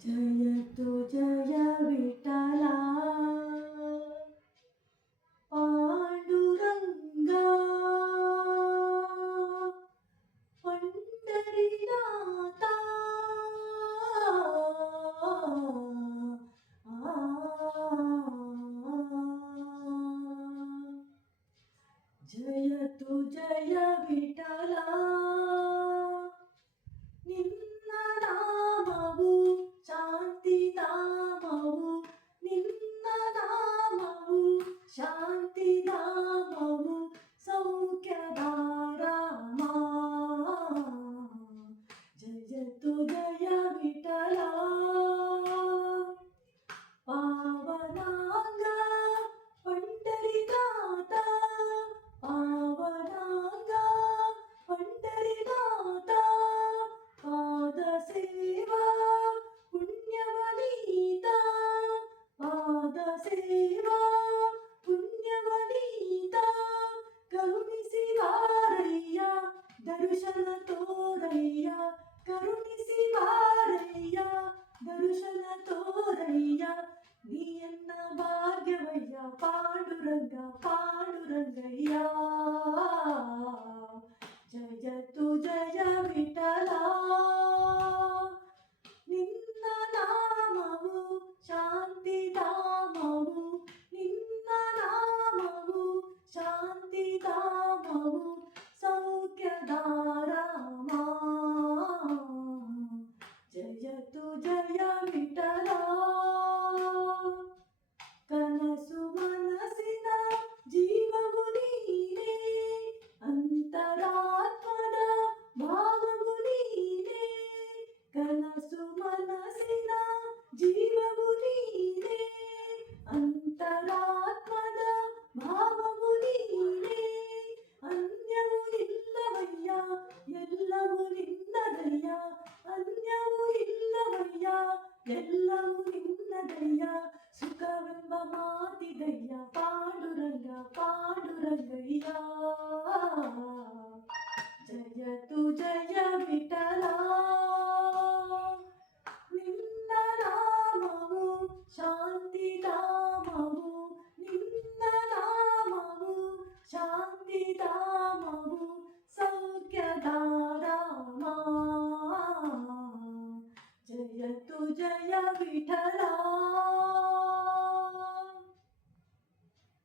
जयतु जय विठला पांडुरंगा पंढरीनाथा जयतु जय विठला ನಿನ್ನ ನಾಮವು ಶಾಂತಿಧಾಮವು ನಿನ್ನ ನಾಮವು ಶಾಂತಿಧಾಮವು ಸೌಖ್ಯಧಾರಾಮ ಜಯತು ಜಯ ವಿಠಲ ಪಾವನಾಂಗ ಪಂಡರಿನಾಥ ಪಾವನಾಂಗ ಪಂಡರಿನಾಥ ಪಾದ ಸೇವಾ ಪುಣ್ಯವನೀತ ಪಾದ ಸೇವಾ ಪುಣ್ಯವನೀತ ಕರುಣಿಸಿ ಬಾರಯ್ಯ ದರ್ಶನ ತೋರಯ್ಯ ಕರುಣಿಸಿ ಬಾರಯ್ಯ ದರ್ಶನ ತೋರಯ್ಯ ನೀಯನ್ನ ಭಾಗ್ಯವಯ್ಯ ಪಾಂಡುರಂಗ ಪಾಂಡುರಂಗಯ್ಯ ಜಯತು ಜಯ ವಿಠಲ ನಿನ್ನ ನಾಮವು ಶಾಂತಿಧಾಮವು ನಿನ್ನ ನಾಮವು ಶಾಂತಿಧಾಮವು ಸೌಖ್ಯಧಾರಾಮ ಜಯತು ಜಯ ವಿಠಲ ಕನಸು ಮನಸ್ಸಿನ ಜೀವವು ನೀನೇ ಅಂತರಾತ್ಮದ ಭಾವವು ನೀನೇ ಕನಸು ಮನಸ್ಸಿನ ಜೀವವು ನೀನೇ ಅಂತರಾತ್ಮದ ಭಾವವು ನೀನೇ ಅನ್ಯವು ಇಲ್ಲವಯ್ಯ ಎಲ್ಲವೂ ನಿನ್ನದಯ್ಯ ಅನ್ಯವು ಇಲ್ಲವಯ್ಯ ಎಲ್ಲವೂ ನಿನ್ನದಯ್ಯ ಸುಖವೆಂಬ ಮಾತಿದಯ್ಯ ಪಾಂಡುರಂಗ ಪಾಂಡುರಂಗಯ್ಯ ಜಯತು ಜಯ ವಿಠಲ ನಿನ್ನ ನಾಮವು ಶಾಂತಿಧಾಮವು ನಿನ್ನ ನಾಮವು ಶಾಂತಿಧಾಮವು ಸೌಖ್ಯಧಾರಾಮ ಜಯತು ಜಯ ವಿಠಲ